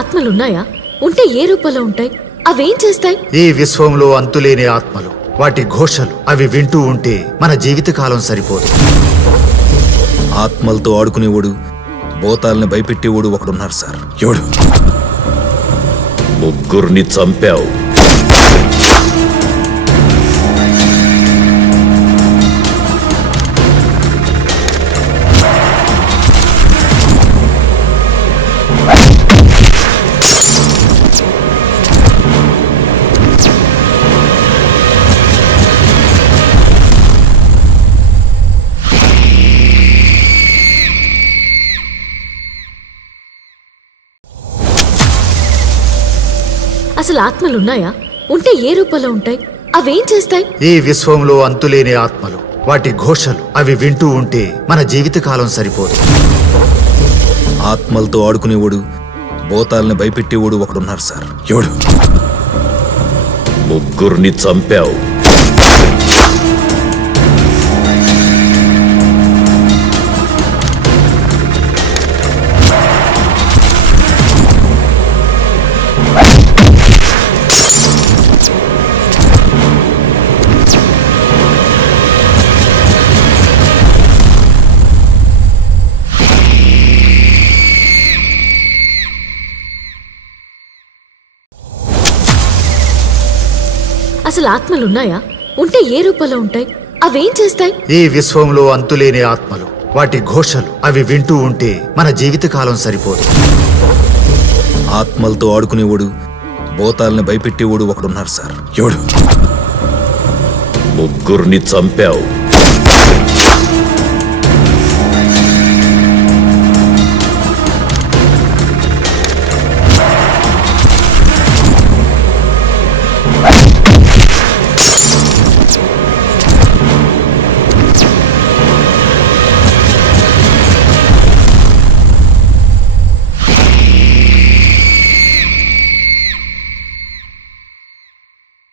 ఆత్మలున్నాయా? ఉంటే ఏ రూపంలో ఉంటాయి? అవేం చేస్తాయి? ఈ విశ్వంలో అంతులేని ఆత్మలు, వాటి ఘోషలు అవి వింటూ ఉంటే మన జీవితకాలం సరిపోదు. ఆత్మలతో ఆడుకునేవాడు, భూతాలని భయపెట్టేవాడు ఒకడున్నారు సార్. ఎవడు? ముగ్గురిని చంపావు. అసలు ఆత్మలున్నాయా? ఉంటే ఏ రూపంలో ఉంటాయి? అవేం చేస్తాయి? ఈ విశ్వంలో అంతులేని ఆత్మలు, వాటి ఘోషలు అవి వింటూ ఉంటే మన జీవితకాలం సరిపోదు. ఆత్మలతో ఆడుకునేవాడు, భూతాలని భయపెట్టేవాడు ఒకడున్నారు సార్. ఎవడు? ముగ్గురిని చంపావు. అసలు ఆత్మలున్నాయా? ఉంటే ఏ రూపంలో ఉంటాయి? అవేం చేస్తాయి? ఈ విశ్వంలో అంతులేని ఆత్మలు, వాటి ఘోషలు అవి వింటూ ఉంటే మన జీవితకాలం సరిపోదు. ఆత్మలతో ఆడుకునేవాడు, భూతాలని భయపెట్టేవాడు ఒకడున్నారు సార్. ఎవడు? ముగ్గురిని చంపావు.